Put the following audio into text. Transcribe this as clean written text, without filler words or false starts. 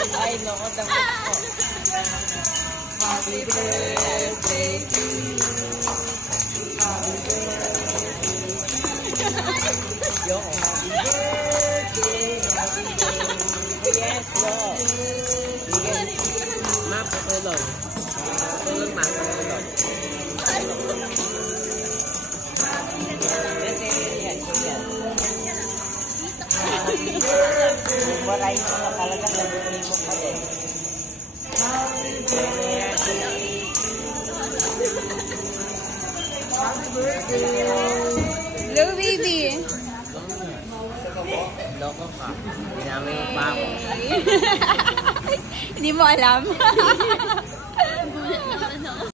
Ay, loko naman po. Happy birthday to you. Happy birthday. Yo, happy birthday. Happy birthday. Yes, yo. Ma, patulog. Patulog, ma, patulog. Maray mo na talaga nabunay mo pa rin. Happy birthday! Hello, baby! Loko ka. Dinami mo pa ako. Hindi mo alam.